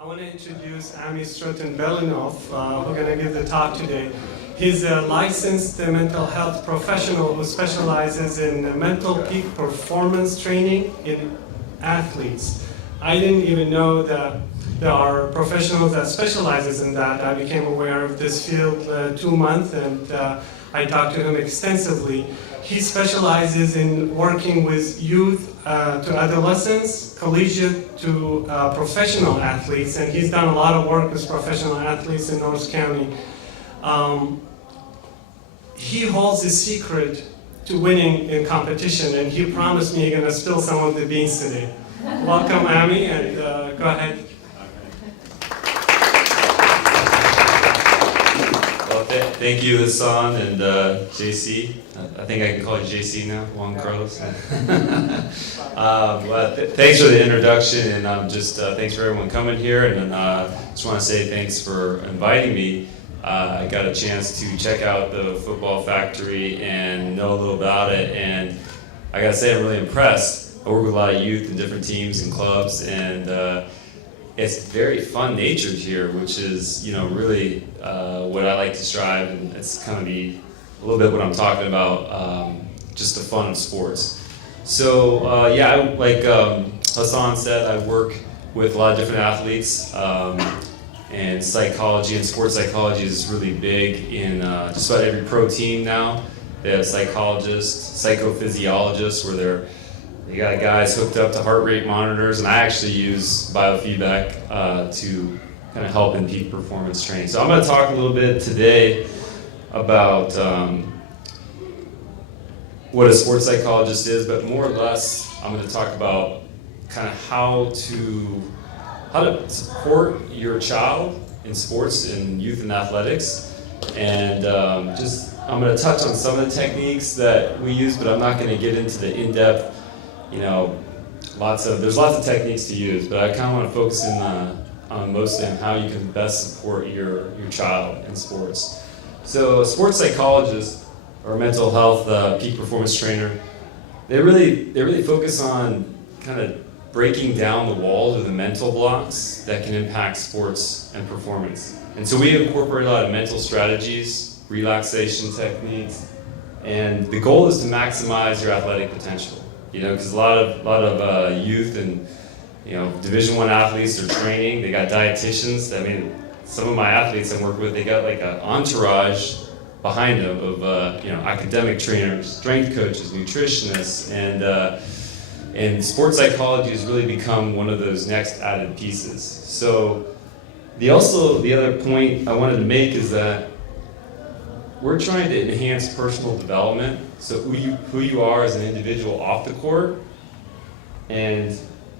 I want to introduce Ami Strotin-Belinov, who's going to give the talk today. He's a licensed mental health professional who specializes in mental peak performance training in athletes. I didn't even know that there are professionals that specializes in that. I became aware of this field 2 months, and I talked to him extensively. He specializes in working with youth to adolescents, collegiate to professional athletes, and he's done a lot of work with professional athletes in North County. He holds the secret to winning in competition, and he promised me he's going to spill some of the beans today. Welcome, Ami, and go ahead. Well, thank you, Hassan and JC. I think I can call you JC now, Juan Carlos. Thanks for the introduction, and thanks for everyone coming here. And just want to say thanks for inviting me. I got a chance to check out the Football Factory and know a little about it, and I gotta say I'm really impressed. I work with a lot of youth in different teams and clubs, and it's very fun natured here, which is really what I like to strive, and it's kind of a little bit what I'm talking about, just the fun of sports. So like Hassan said, I work with a lot of different athletes, and psychology and sports psychology is really big in just about every pro team now. They have psychologists, psychophysiologists, where they got guys hooked up to heart rate monitors, and I actually use biofeedback to kind of help in peak performance training. So I'm going to talk a little bit today about what a sports psychologist is, but more or less I'm going to talk about kind of how to support your child in sports and youth and athletics, and I'm going to touch on some of the techniques that we use, but I'm not going to get into the in-depth. There's lots of techniques to use, but I kind of want to focus on mostly on how you can best support your child in sports. So a sports psychologist or a mental health peak performance trainer, they really focus on kind of breaking down the walls or the mental blocks that can impact sports and performance. And so we incorporate a lot of mental strategies, relaxation techniques, and the goal is to maximize your athletic potential. Because a lot of youth and Division I athletes are training. They got dietitians. I mean, some of my athletes I work with, they got like an entourage behind them of academic trainers, strength coaches, nutritionists, and sports psychology has really become one of those next added pieces. So the other point I wanted to make is that we're trying to enhance personal development, so who you are as an individual off the court, and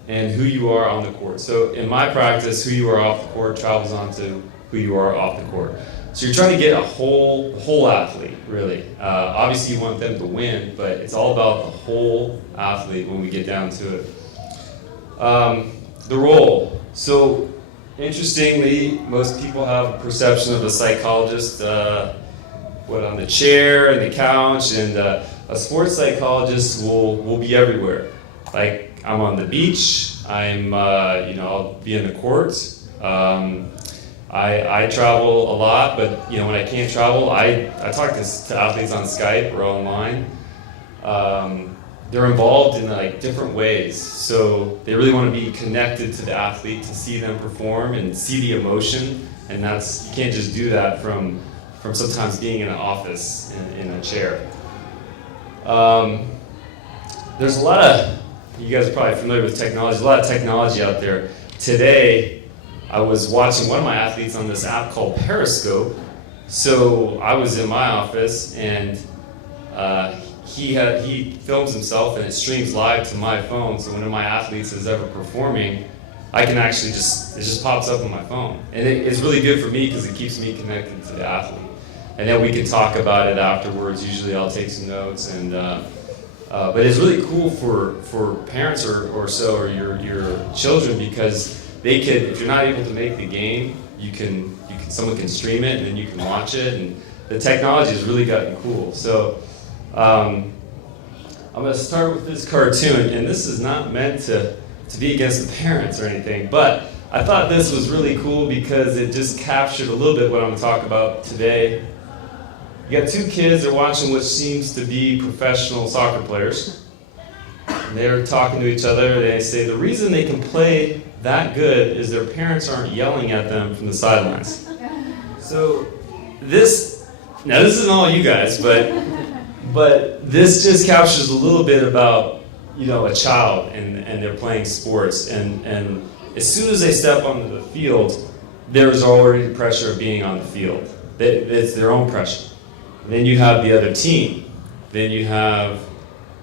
who you are on the court. So in my practice, who you are off the court travels onto who you are off the court. So you're trying to get a whole athlete, really. Obviously you want them to win, but it's all about the whole athlete when we get down to it. The role. So interestingly, most people have a perception of a psychologist on the chair and the couch, and a sports psychologist will be everywhere. Like, I'm on the beach, I'll be in the court. I travel a lot, but when I can't travel, I talk to athletes on Skype or online. They're involved in different ways, so they really want to be connected to the athlete to see them perform and see the emotion, and you can't just do that from sometimes being in an office in a chair. There's a lot of, you guys are probably familiar with technology, there's a lot of technology out there. Today, I was watching one of my athletes on this app called Periscope. So I was in my office, and he films himself and it streams live to my phone, so when one of my athletes is ever performing, I can actually it just pops up on my phone. And it's really good for me because it keeps me connected to the athlete. And then we can talk about it afterwards. Usually I'll take some notes, and but it's really cool for parents or your children, because they could, if you're not able to make the game, someone can stream it and then you can watch it, and the technology has really gotten cool. So I'm going to start with this cartoon, and this is not meant to be against the parents or anything, but I thought this was really cool because it just captured a little bit what I'm going to talk about today. You got two kids, they're watching what seems to be professional soccer players. They're talking to each other. They say the reason they can play that good is their parents aren't yelling at them from the sidelines. So this isn't all you guys, but this just captures a little bit about, a child and they're playing sports. And as soon as they step onto the field, there's already pressure of being on the field. It's their own pressure. Then you have the other team. Then you have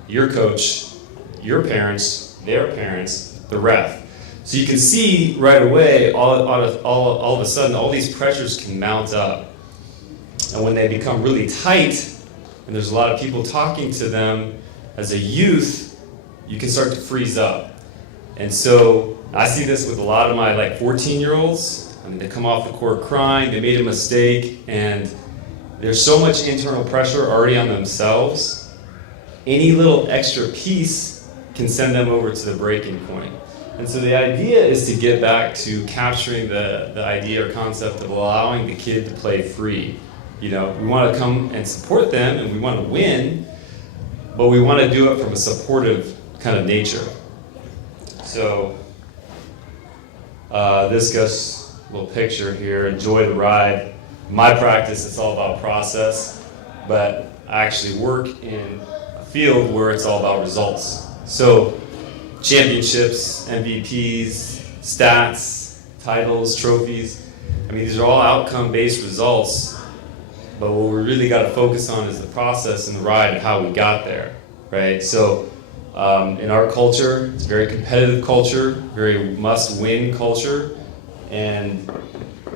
your coach, your parents, their parents, the ref. So you can see right away, all of a sudden, all these pressures can mount up. And when they become really tight, and there's a lot of people talking to them, as a youth, you can start to freeze up. And so I see this with a lot of my 14-year-olds. I mean, they come off the court crying, they made a mistake, and there's so much internal pressure already on themselves. Any little extra piece can send them over to the breaking point. And so the idea is to get back to capturing the idea or concept of allowing the kid to play free. We want to come and support them, and we want to win, but we want to do it from a supportive kind of nature. So this goes a little picture here, enjoy the ride. My practice, it's all about process, but I actually work in a field where it's all about results. So championships, MVPs, stats, titles, trophies, these are all outcome-based results, but what we really got to focus on is the process and the ride and how we got there, right? So in our culture, it's a very competitive culture, very must-win culture, and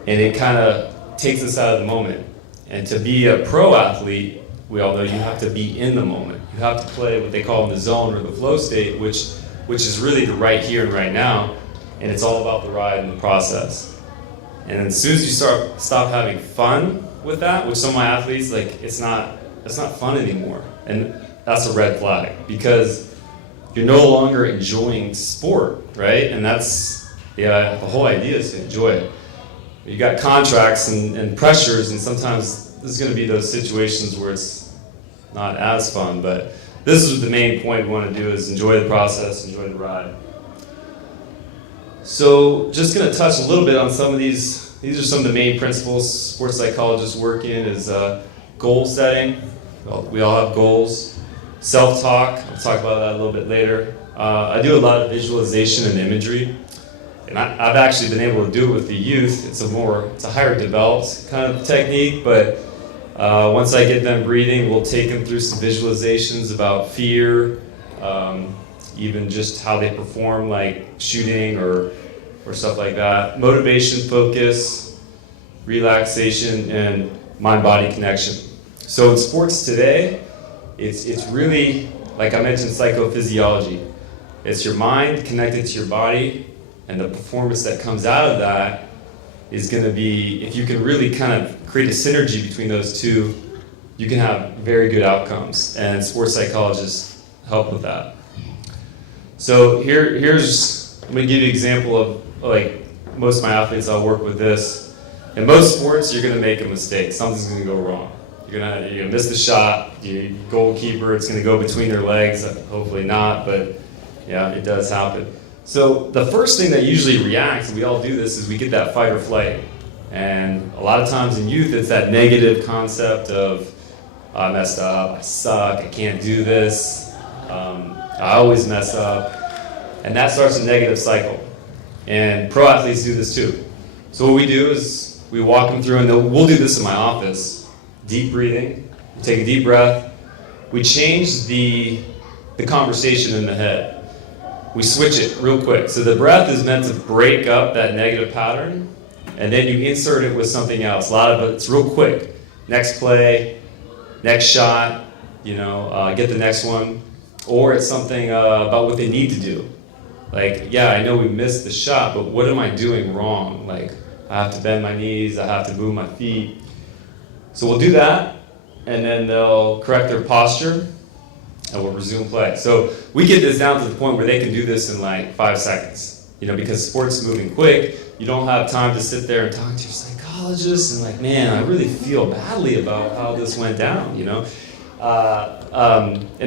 it kind of takes us out of the moment. And to be a pro athlete, we all know you have to be in the moment. You have to play what they call in the zone or the flow state, which is really the right here and right now, and it's all about the ride and the process. And as soon as you stop having fun with that, with some of my athletes, it's not fun anymore, and that's a red flag because you're no longer enjoying sport, right? And that's the whole idea is to enjoy it. You got contracts and pressures, and sometimes there's going to be those situations where it's not as fun, but this is the main point we want to do is enjoy the process, enjoy the ride. So just going to touch a little bit on some of these. These are some of the main principles sports psychologists work in is goal setting. Well, we all have goals. Self-talk, I'll talk about that a little bit later. I do a lot of visualization and imagery. And I've actually been able to do it with the youth. It's a higher developed kind of technique, but once I get them breathing, we'll take them through some visualizations about fear, even just how they perform, like shooting or stuff like that. Motivation, focus, relaxation, and mind-body connection. So in sports today, it's really, like I mentioned, psychophysiology. It's your mind connected to your body, and the performance that comes out of that is going to be, if you can really kind of create a synergy between those two, you can have very good outcomes. And sports psychologists help with that. So I'm going to give you an example of, most of my athletes, I'll work with this. In most sports, you're going to make a mistake. Something's going to go wrong. You're going to miss the shot. Your goalkeeper, it's going to go between their legs. Hopefully not, but yeah, it does happen. So the first thing that usually reacts, and we all do this, is we get that fight or flight. And a lot of times in youth, it's that negative concept of, I messed up, I suck, I can't do this, I always mess up. And that starts a negative cycle. And pro athletes do this too. So what we do is we walk them through, and we'll do this in my office. Deep breathing, we take a deep breath. We change the conversation in the head. We switch it real quick. So the breath is meant to break up that negative pattern, and then you insert it with something else. A lot of it's real quick. Next play, next shot, get the next one. Or it's something about what they need to do. I know we missed the shot, but what am I doing wrong? I have to bend my knees, I have to move my feet. So we'll do that, and then they'll correct their posture, and we'll resume play. So we get this down to the point where they can do this in 5 seconds. because sports is moving quick, you don't have time to sit there and talk to your psychologist and like, man, I really feel badly about how this went down, and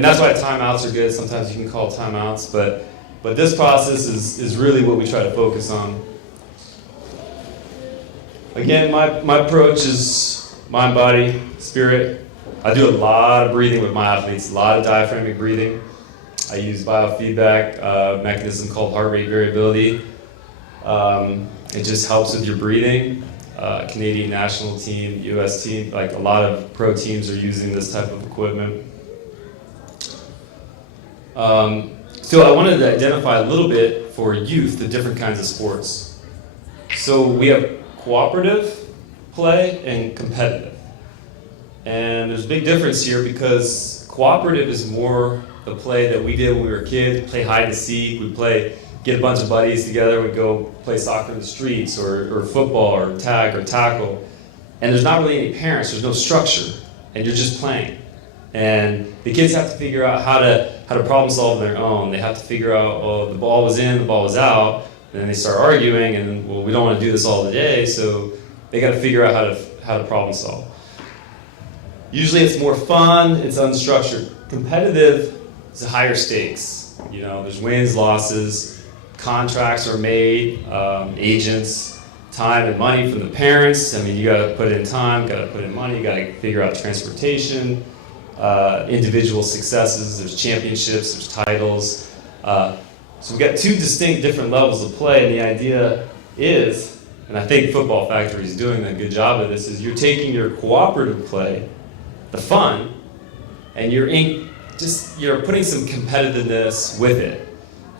that's why timeouts are good. Sometimes you can call timeouts, but this process is really what we try to focus on. Again, my approach is mind, body, spirit. I do a lot of breathing with my athletes, a lot of diaphragmatic breathing. I use biofeedback mechanism called heart rate variability. It just helps with your breathing. Canadian national team, US team, like a lot of pro teams are using this type of equipment. So I wanted to identify a little bit for youth the different kinds of sports. So we have cooperative play and competitive. And there's a big difference here because cooperative is more the play that we did when we were kids, play hide and seek, get a bunch of buddies together, we'd go play soccer in the streets or football or tag or tackle. And there's not really any parents, there's no structure, and you're just playing. And the kids have to figure out how to problem solve on their own. They have to figure out, oh, the ball was in, the ball was out, and then they start arguing, and well, we don't want to do this all day, so they got to figure out how to problem solve. Usually it's more fun, it's unstructured. Competitive is higher stakes. There's wins, losses, contracts are made, agents, time and money from the parents. You got to put in time, got to put in money, got to figure out transportation, individual successes, there's championships, there's titles. So we've got two distinct different levels of play, and the idea is, and I think Football Factory is doing a good job of this, is you're taking your cooperative play, the fun, and you're putting some competitiveness with it.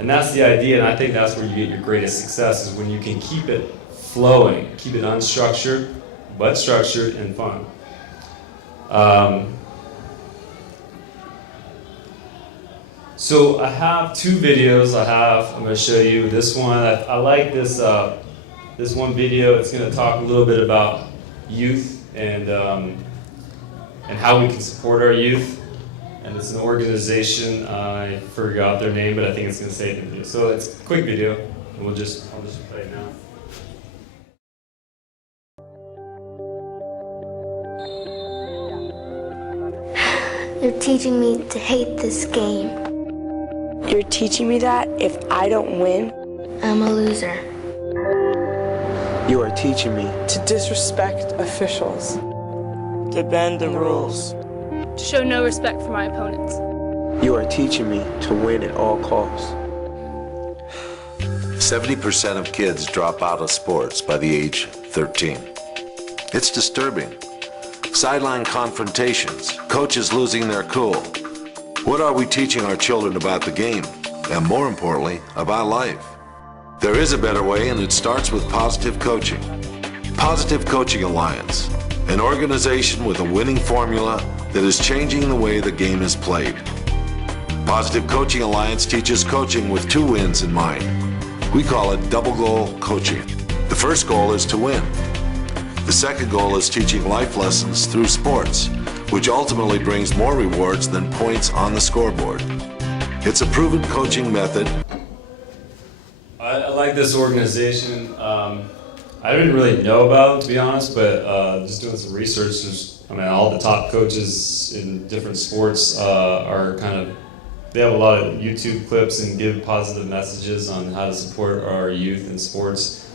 And that's the idea, and I think that's where you get your greatest success, is when you can keep it flowing, keep it unstructured, but structured and fun. So I have two videos. I'm going to show you this one. I like this one video. It's going to talk a little bit about youth and how we can support our youth. And it's an organization, I forgot their name, but I think it's going to say it in the video. So it's a quick video, and I'll just play it now. You're teaching me to hate this game. You're teaching me that if I don't win, I'm a loser. You are teaching me to disrespect officials, to bend the rules. To show no respect for my opponents. You are teaching me to win at all costs. 70% of kids drop out of sports by the age 13. It's disturbing. Sideline confrontations, coaches losing their cool. What are we teaching our children about the game? And more importantly, about life? There is a better way, and it starts with Positive Coaching. Positive Coaching Alliance, an organization with a winning formula that is changing the way the game is played. Positive Coaching Alliance teaches coaching with two wins in mind. We call it double goal coaching. The first goal is to win. The second goal is teaching life lessons through sports, which ultimately brings more rewards than points on the scoreboard. It's a proven coaching method. I like this organization. I didn't really know about it, to be honest, but just doing some research, all the top coaches in different sports they have a lot of YouTube clips and give positive messages on how to support our youth in sports.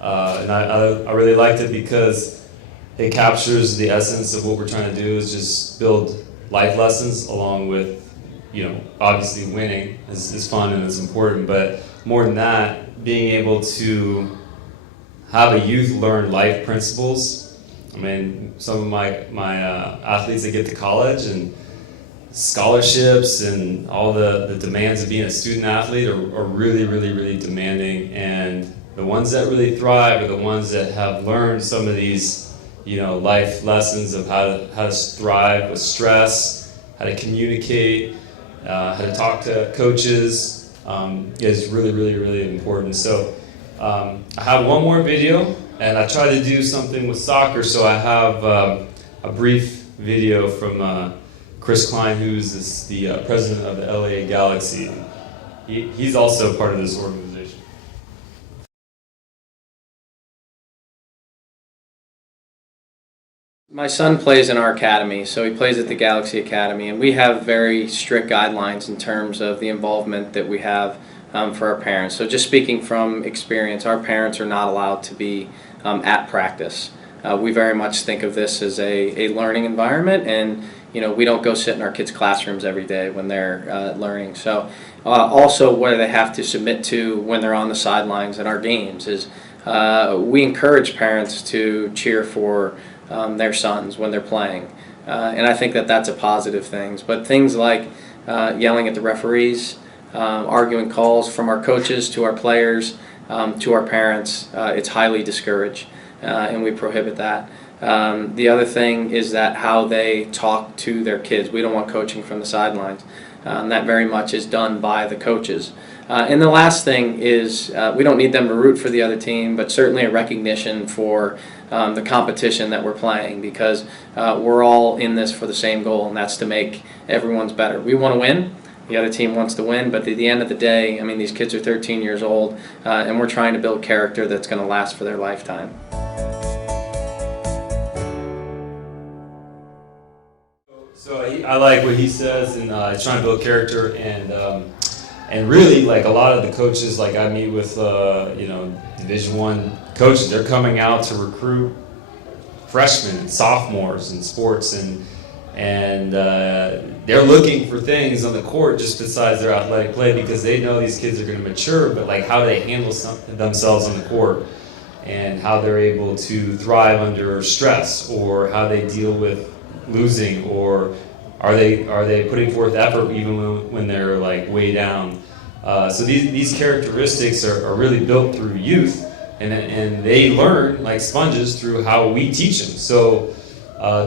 And I really liked it because it captures the essence of what we're trying to do, is just build life lessons along with, obviously winning is fun and it's important, but more than that, being able to have a youth learn life principles. Some of my athletes that get to college and scholarships and all the demands of being a student athlete are really, really, really demanding. And the ones that really thrive are the ones that have learned some of these, life lessons of how to thrive with stress, how to communicate, how to talk to coaches is really, really, really important. So I have one more video, and I try to do something with soccer, so I have a brief video from Chris Klein, who's the president of the LA Galaxy. He's also part of this organization. My son plays in our academy, so he plays at the Galaxy Academy, and we have very strict guidelines in terms of the involvement that we have for our parents. So just speaking from experience, our parents are not allowed to be at practice. We very much think of this as a learning environment, and we don't go sit in our kids' classrooms every day when they're learning. So also what they have to submit to when they're on the sidelines at our games is we encourage parents to cheer for their sons when they're playing. And I think that that's a positive thing. But things like yelling at the referees, arguing calls from our coaches to our players, to our parents, it's highly discouraged, and we prohibit that. The other thing is that how they talk to their kids. We don't want coaching from the sidelines. That very much is done by the coaches. And the last thing is we don't need them to root for the other team, but certainly a recognition for the competition that we're playing, because we're all in this for the same goal, and that's to make everyone's better. We want to win. The other team wants to win, but at the end of the day, I mean, these kids are 13 years old, and we're trying to build character that's going to last for their lifetime. So I like what he says, and trying to build character, and really, like, a lot of the coaches, like I meet with, Division I coaches, they're coming out to recruit freshmen and sophomores in sports, and they're looking for things on the court just besides their athletic play, because they know these kids are going to mature, but like how they handle themselves on the court, and how they're able to thrive under stress, or how they deal with losing, or are they putting forth effort even when they're like way down. So these characteristics are really built through youth, and they learn like sponges through how we teach them. So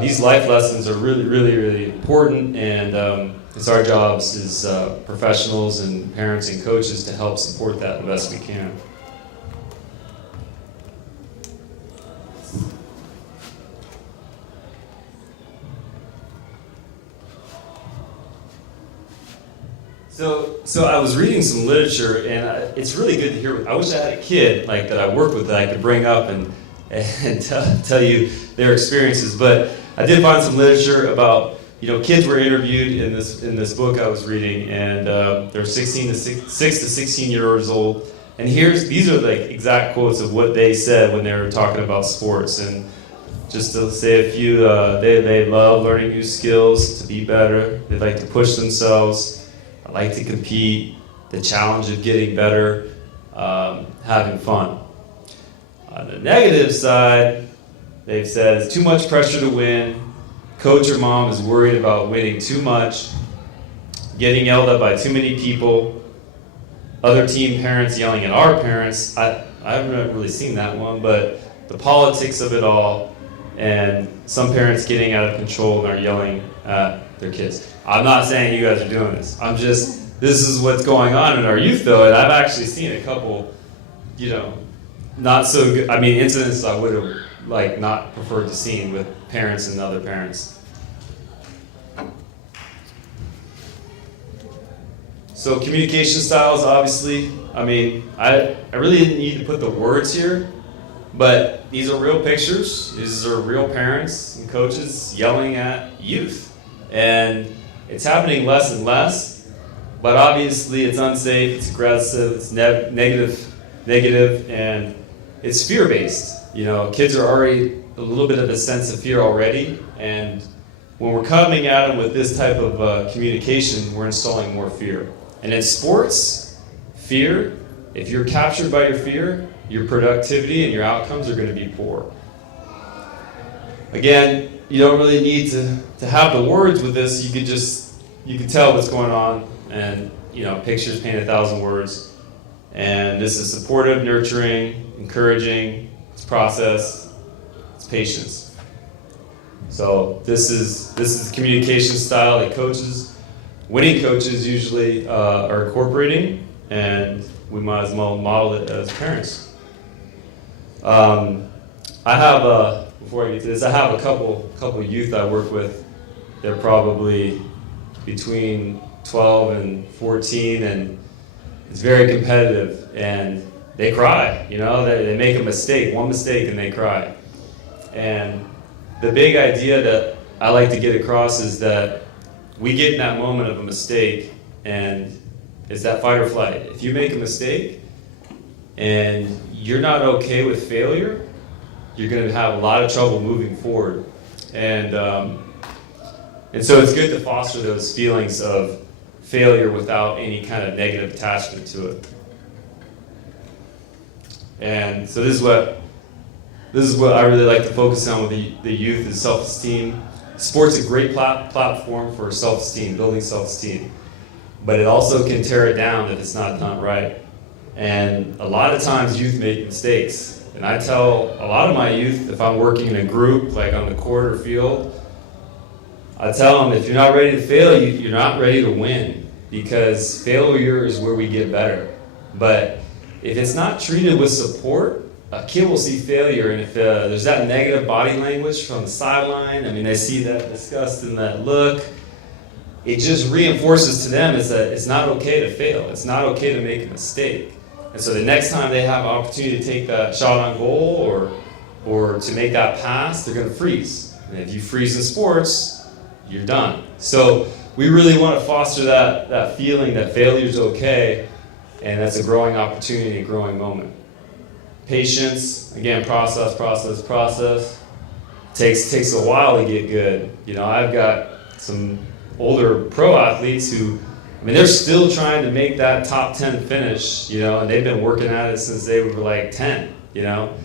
these life lessons are really, really, really important, and it's our jobs as professionals and parents and coaches to help support that the best we can. So I was reading some literature, and it's really good to hear. I wish I had a kid like that I worked with that I could bring up and tell you their experiences. But I did find some literature about, kids were interviewed in this book I was reading, and they're 6 to 16 years old. And these are like exact quotes of what they said when they were talking about sports. And just to say a few, they love learning new skills to be better. They like to push themselves. I like to compete, the challenge of getting better, having fun. On the negative side, they've said it's too much pressure to win, coach or mom is worried about winning too much, getting yelled at by too many people, other team parents yelling at our parents. I haven't really seen that one, but the politics of it all, and some parents getting out of control and are yelling at their kids. I'm not saying you guys are doing this. This is what's going on in our youth, though, and I've actually seen a couple, not so good, incidents I would have, not preferred to see with parents and other parents. So communication styles, obviously, I really didn't need to put the words here, but these are real pictures. These are real parents and coaches yelling at youth. And it's happening less and less, but obviously it's unsafe, it's aggressive, it's negative, and it's fear-based. Kids are already a little bit of a sense of fear already, and when we're coming at them with this type of communication, we're installing more fear. And in sports, fear, if you're captured by your fear, your productivity and your outcomes are going to be poor. Again, you don't really need to have the words with this. You can tell what's going on, and pictures paint 1,000 words. And this is supportive, nurturing, encouraging. It's process. It's patience. So this is the communication style that winning coaches usually are incorporating, and we might as well model it as parents. Before I get to this, I have a couple youth I work with. They're probably between 12 and 14, and it's very competitive, and they cry. They make a mistake, one mistake, and they cry. And the big idea that I like to get across is that we get in that moment of a mistake, and it's that fight or flight. If you make a mistake and you're not okay with failure, you're going to have a lot of trouble moving forward. And so it's good to foster those feelings of failure without any kind of negative attachment to it. And so this is what I really like to focus on with the youth is self-esteem. Sport's a great platform for self-esteem, building self-esteem. But it also can tear it down if it's not done right. And a lot of times youth make mistakes. And I tell a lot of my youth, if I'm working in a group, like on the court or field, I tell them if you're not ready to fail, you're not ready to win. Because failure is where we get better. But if it's not treated with support, a kid will see failure, and if there's that negative body language from the sideline, I mean, they see that disgust and that look, it just reinforces to them it's not okay to fail. It's not okay to make a mistake. And so the next time they have an opportunity to take that shot on goal or to make that pass, they're going to freeze. And if you freeze in sports, you're done. So we really want to foster that feeling that failure is okay, and that's a growing opportunity, a growing moment. Patience, again, process. Takes a while to get good. You know, I've got some older pro athletes who, I mean, they're still trying to make that top 10 finish, you know, and they've been working at it since they were like 10, you know,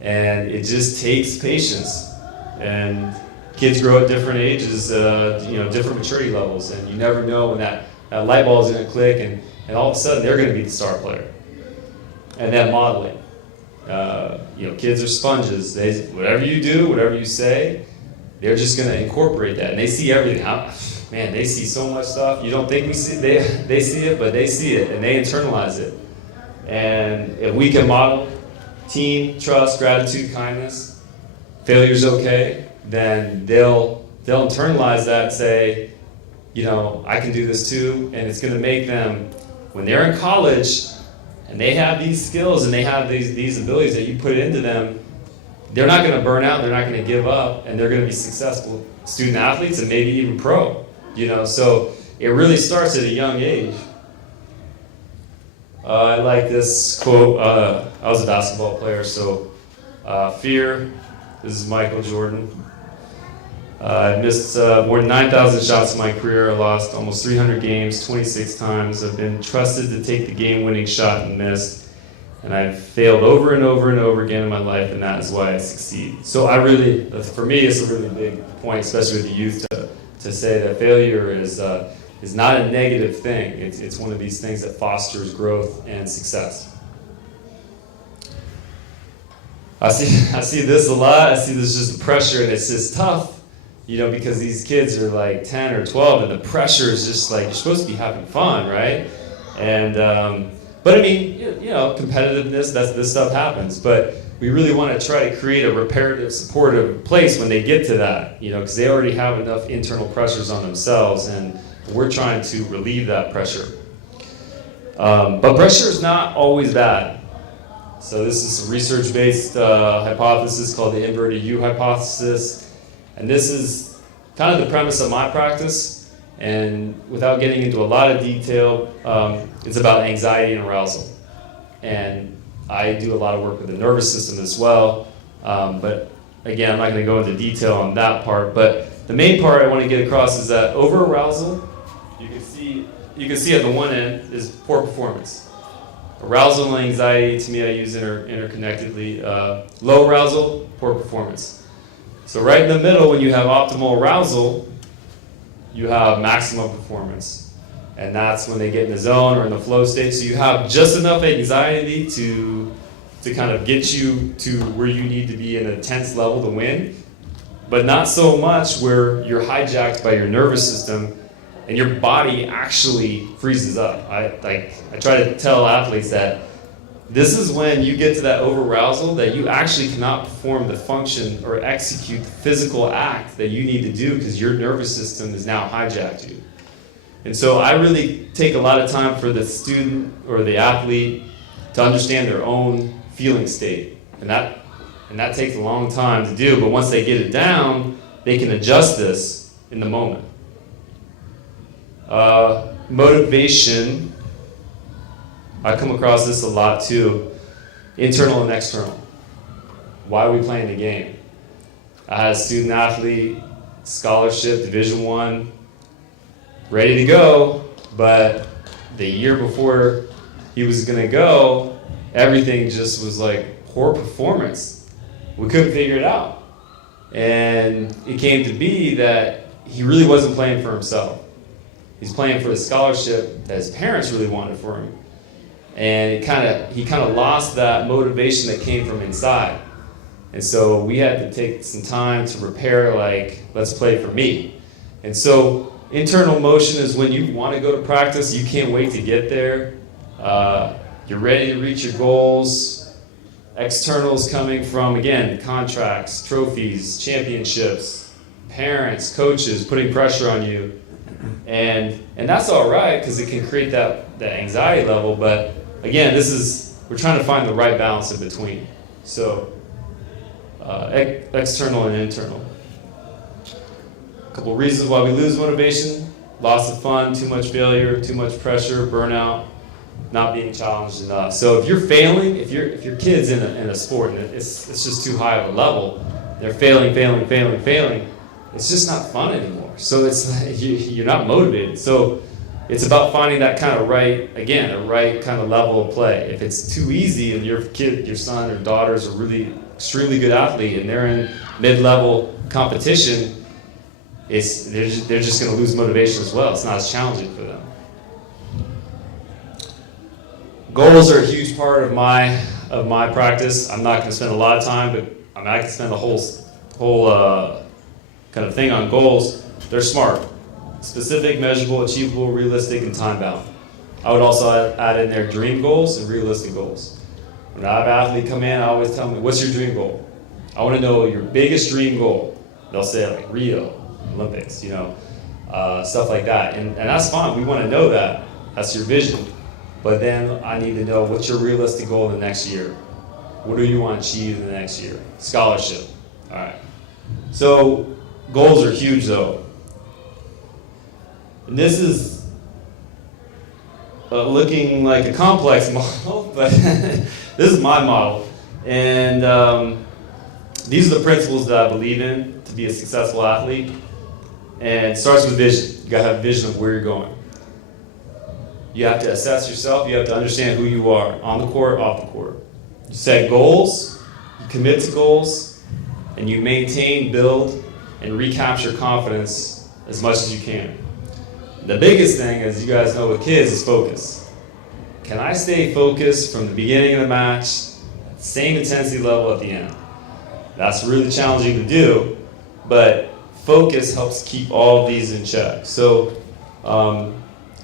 and it just takes patience. And kids grow at different ages, different maturity levels, and you never know when that light bulb is going to click, and all of a sudden they're going to be the star player. And then modeling. Kids are sponges. Whatever you do, whatever you say, they're just going to incorporate that. And they see everything. Man, they see so much stuff. You don't think they see it, but they see it, and they internalize it. And if we can model team, trust, gratitude, kindness, failure's okay, then they'll internalize that and say, I can do this too. And it's going to make them, when they're in college, and they have these skills and they have these abilities that you put into them, they're not going to burn out, they're not going to give up, and they're going to be successful student athletes and maybe even pro. So it really starts at a young age. I like this quote. I was a basketball player, so fear. This is Michael Jordan. I missed more than 9,000 shots in my career. I lost almost 300 games, 26 times. I've been trusted to take the game-winning shot and missed. And I've failed over and over and over again in my life, and that is why I succeed. So for me, it's a really big point, especially with the youth, to say that failure is not a negative thing. It's one of these things that fosters growth and success. I see this a lot. I see this just the pressure, and it's just tough. Because these kids are like 10 or 12, and the pressure is just like, you're supposed to be having fun, right? And, but I mean, competitiveness, this stuff happens. But we really want to try to create a reparative, supportive place when they get to that, because they already have enough internal pressures on themselves, and we're trying to relieve that pressure. But pressure is not always bad. So this is a research-based hypothesis called the inverted U hypothesis. And this is kind of the premise of my practice, and without getting into a lot of detail, it's about anxiety and arousal. And I do a lot of work with the nervous system as well, but again, I'm not going to go into detail on that part, but the main part I want to get across is that over-arousal, you can see at the one end, is poor performance. Arousal and anxiety, to me, I use interconnectedly. Low arousal, poor performance. So right in the middle, when you have optimal arousal, you have maximum performance. And that's when they get in the zone or in the flow state. So you have just enough anxiety to kind of get you to where you need to be in a tense level to win, but not so much where you're hijacked by your nervous system and your body actually freezes up. I try to tell athletes that this is when you get to that over-arousal that you actually cannot perform the function or execute the physical act that you need to do because your nervous system has now hijacked you. And so I really take a lot of time for the student or the athlete to understand their own feeling state. And that And that takes a long time to do, but once they get it down, they can adjust this in the moment. Motivation, I come across this a lot too, internal and external. Why are we playing the game? I had a student athlete, scholarship, Division I, ready to go, but the year before he was gonna go, everything just was like poor performance. We couldn't figure it out. And it came to be that he really wasn't playing for himself. He's playing for the scholarship that his parents really wanted for him. And he kind of lost that motivation that came from inside. And so we had to take some time to repair, like, let's play for me. And so internal motion is when you want to go to practice, you can't wait to get there. You're ready to reach your goals. Externals coming from, again, contracts, trophies, championships, parents, coaches putting pressure on you. And that's all right because it can create that anxiety level. But again, we're trying to find the right balance in between. So external and internal. A couple reasons why we lose motivation: loss of fun, too much failure, too much pressure, burnout, not being challenged enough. So if you're failing, if your kid's in a sport and it's just too high of a level, they're failing, it's just not fun anymore. So you're not motivated. So it's about finding that kind of right kind of level of play. If it's too easy and your kid, your son or daughter is a really extremely good athlete and they're in mid-level competition, they're just going to lose motivation as well. It's not as challenging for them. Goals are a huge part of my practice. I'm not going to spend a lot of time, but I can spend the whole kind of thing on goals. They're SMART: specific, measurable, achievable, realistic, and time-bound. I would also add in there dream goals and realistic goals. When I have an athlete come in, I always tell them, what's your dream goal? I want to know your biggest dream goal. They'll say like Rio, Olympics, stuff like that. And that's fine. We want to know that. That's your vision. But then I need to know, what's your realistic goal in the next year? What do you want to achieve in the next year? Scholarship. All right. So goals are huge though. And this is looking like a complex model, but this is my model. And these are the principles that I believe in to be a successful athlete. And it starts with vision. You gotta have a vision of where you're going. You have to assess yourself. You have to understand who you are, on the court, off the court. You set goals, you commit to goals, and you maintain, build, and recapture confidence as much as you can. The biggest thing, as you guys know with kids, is focus. Can I stay focused from the beginning of the match, same intensity level at the end? That's really challenging to do, but focus helps keep all of these in check. So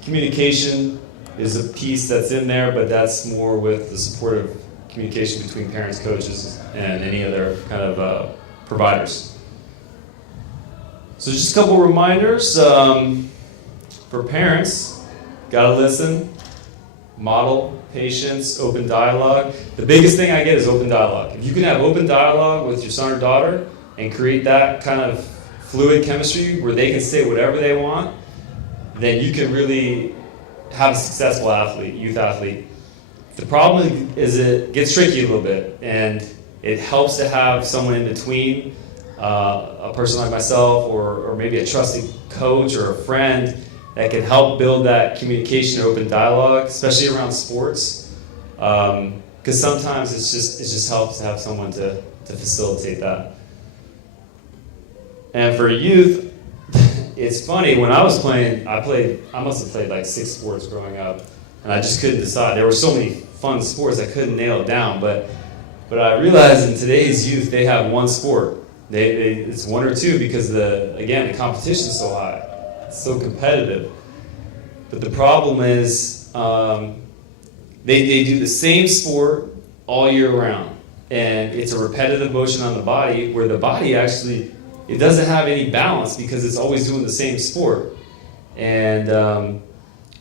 communication is a piece that's in there, but that's more with the support of communication between parents, coaches, and any other kind of providers. So just a couple reminders. For parents, gotta listen, model patience, open dialogue. The biggest thing I get is open dialogue. If you can have open dialogue with your son or daughter and create that kind of fluid chemistry where they can say whatever they want, then you can really have a successful athlete, youth athlete. The problem is it gets tricky a little bit, and it helps to have someone in between, a person like myself or maybe a trusted coach or a friend that can help build that communication or open dialogue, especially around sports. Because sometimes it just helps to have someone to facilitate that. And for youth, it's funny, when I was playing, I must have played like 6 sports growing up, and I just couldn't decide. There were so many fun sports I couldn't nail it down, but I realized in today's youth, they have one sport. It's one or two because the competition is so high. It's so competitive. But the problem is they do the same sport all year round. And it's a repetitive motion on the body where the body actually, it doesn't have any balance because it's always doing the same sport. And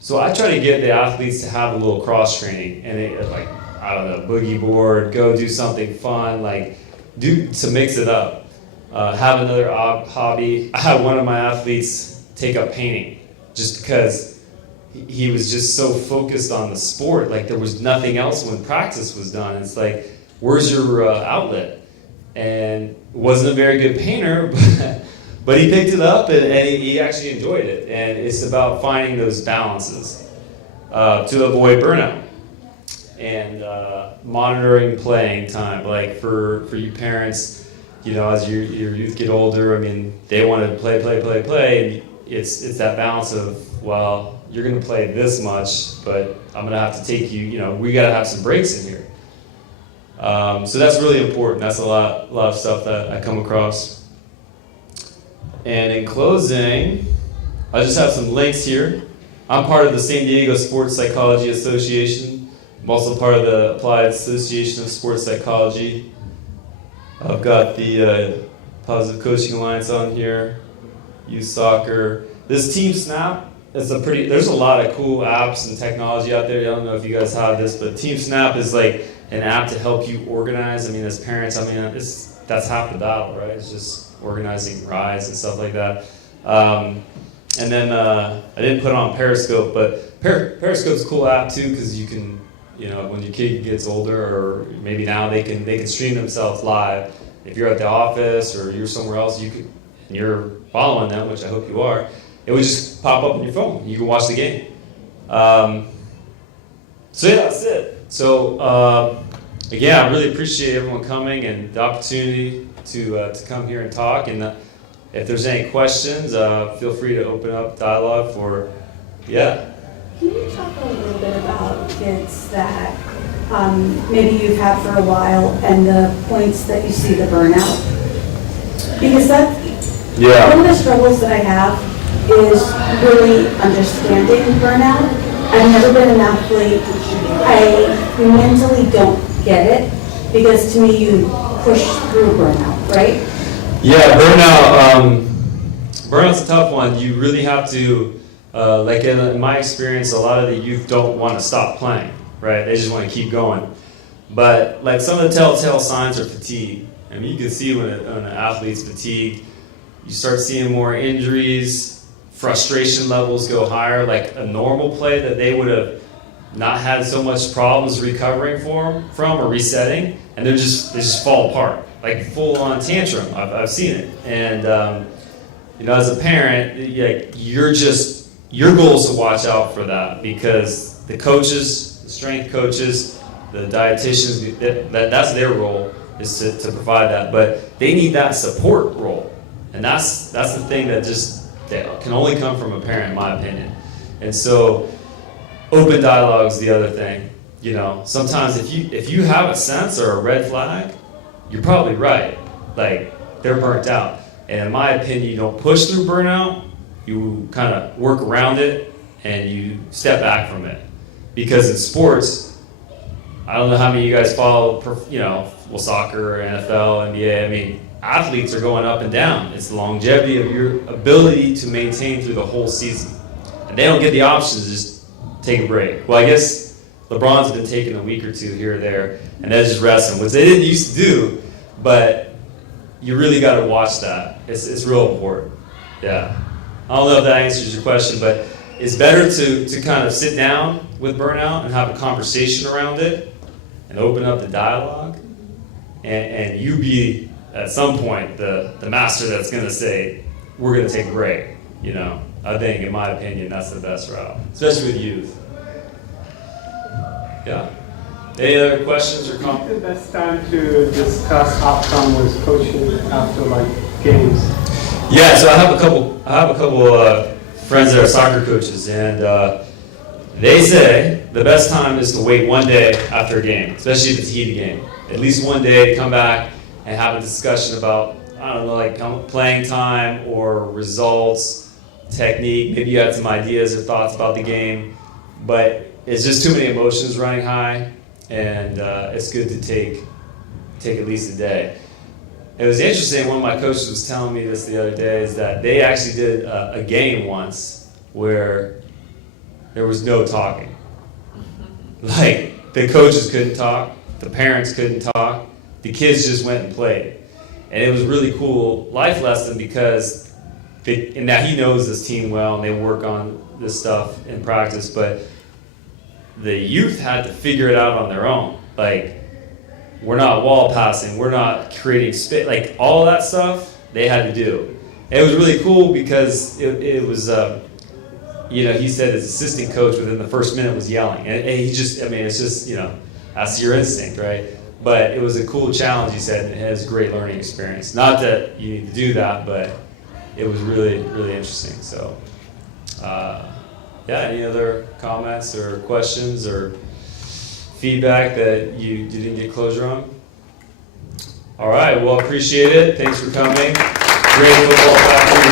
so I try to get the athletes to have a little cross training. And they, like, I don't know, boogie board, go do something fun, like do to mix it up. Have another hobby. I had one of my athletes take up painting just because he was just so focused on the sport. Like there was nothing else when practice was done. It's like, where's your outlet? And wasn't a very good painter, but he picked it up and he actually enjoyed it. And it's about finding those balances to avoid burnout and monitoring playing time. Like for you parents, you know, as your youth get older, I mean, they want to play, and it's that balance of, well, you're going to play this much, but I'm going to have to take you, you know, we got to have some breaks in here. So that's really important. That's a lot of stuff that I come across. And in closing, I just have some links here. I'm part of the San Diego Sports Psychology Association. I'm also part of the Applied Association of Sports Psychology. I've got the Positive Coaching Alliance on here, Youth Soccer. This Team Snap is there's a lot of cool apps and technology out there. I don't know if you guys have this, but Team Snap is like an app to help you organize. I mean, as parents, I mean, that's half the battle, right? It's just organizing rides and stuff like that. And then I didn't put on Periscope, but Periscope's a cool app too, because you can, you know, when your kid gets older, or maybe now they can stream themselves live. If you're at the office or you're somewhere else, and you're following them, which I hope you are, it would just pop up on your phone. You can watch the game. So yeah, that's it. So again, I really appreciate everyone coming and the opportunity to come here and talk. And if there's any questions, feel free to open up dialogue for, yeah. Can you talk a little bit about kids that maybe you've had for a while and the points that you see the burnout? Because one of the struggles that I have is really understanding burnout. I've never been an athlete. I mentally don't get it because to me you push through burnout, right? Yeah, burnout's a tough one. You really have to, like in my experience, a lot of the youth don't want to stop playing, right? They just want to keep going. But like some of the telltale signs are fatigue. I mean, you can see when an athlete's fatigued, you start seeing more injuries, frustration levels go higher, like a normal play that they would have not had so much problems recovering from or resetting, and they just fall apart, like full on tantrum. I've seen it. And you know, as a parent, your goal is to watch out for that, because the coaches, the strength coaches, the dietitians, that's their role, is to provide that. But they need that support role, and that's the thing that can only come from a parent, in my opinion. And so, open dialogue is the other thing. You know, sometimes if you have a sense or a red flag, you're probably right. Like, they're burnt out. And in my opinion, you don't push through burnout. You kind of work around it and you step back from it. Because in sports, I don't know how many of you guys follow, soccer, NFL, NBA. I mean, athletes are going up and down. It's the longevity of your ability to maintain through the whole season. And they don't get the option to just take a break. Well, I guess LeBron's been taking a week or two here or there, and that's just resting, which they didn't used to do, but you really got to watch that. It's real important. Yeah. I don't know if that answers your question, but it's better to kind of sit down with burnout and have a conversation around it and open up the dialogue, and you be, at some point, the master that's going to say, we're going to take a break. You know, I think, in my opinion, that's the best route, especially with youth. Yeah. Any other questions or comments? The best time to discuss outcome with coaching after games. Yeah, so I have a couple friends that are soccer coaches, and they say the best time is to wait one day after a game, especially if it's a heated game. At least one day, come back and have a discussion about, I don't know, like playing time or results, technique. Maybe you had some ideas or thoughts about the game, but it's just too many emotions running high, and it's good to take at least a day. It was interesting, one of my coaches was telling me this the other day, is that they actually did a game once where there was no talking. Like, the coaches couldn't talk, the parents couldn't talk, the kids just went and played. And it was a really cool life lesson because and now he knows this team well and they work on this stuff in practice, but the youth had to figure it out on their own. Like, we're not wall passing, we're not creating space, like all that stuff they had to do. And it was really cool because it was, he said his assistant coach within the first minute was yelling. And he just, it's just, that's your instinct, right? But it was a cool challenge, he said, and it has a great learning experience. Not that you need to do that, but it was really, really interesting. So, any other comments or questions or feedback that you didn't get closure on? All right, well, appreciate it. Thanks for coming. Great football practice.